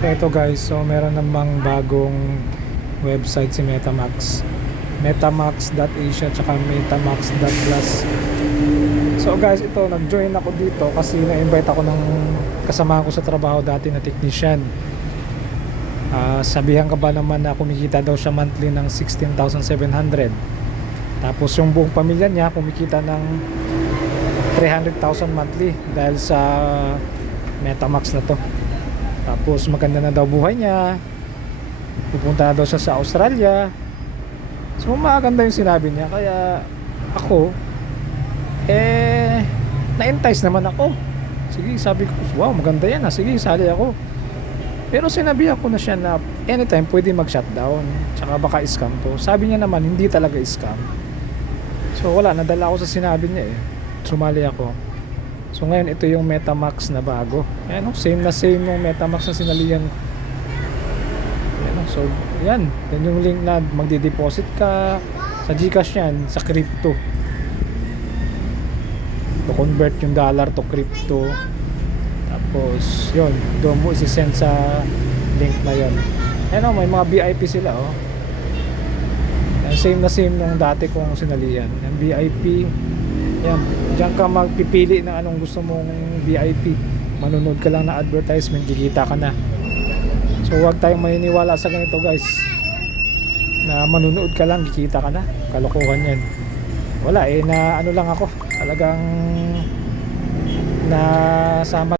So ito guys, so meron namang bagong website si Metamax. Metamax.asia tsaka Metamax.plus. So guys, ito nag-join ako dito kasi na-invite ako ng kasama ko sa trabaho dati na technician. Sabihan ka ba naman na kumikita daw siya monthly ng 16,700. Tapos yung buong pamilya niya kumikita ng 300,000 monthly dahil sa Metamax na to. Tapos maganda na daw buhay niya. Pupunta na daw siya sa Australia. So maganda yung sinabi niya. Kaya ako na-entice naman ako. Sige, sabi ko, wow, maganda yan ha. Sige, sali ako. Pero sinabihan ko na siya na anytime pwede mag-shutdown. Tsaka baka scam to. Sabi niya naman, hindi talaga scam. So wala, nadala ako sa sinabi niya sumali ako. So ngayon ito yung Metamax na bago. Ayan, same na same yung Metamax na sinalihan ko. Ayan, so yan yung link na magde-deposit ka sa GCash yan, sa crypto. To convert yung dollar to crypto. Tapos yun, doon mo isi-send sa link na yun. Ayan, may mga VIP sila Ayan, same na same nung dati kong sinalihan. Yan, VIP. Yan, diyan ka magpipili ng anong gusto mong VIP. Manunod ka lang na advertisement, kikita ka na. So huwag tayong maniniwala sa ganito guys, na manunood ka lang, kikita ka na. Kalokohan yan. Wala na ano lang ako, talagang nasama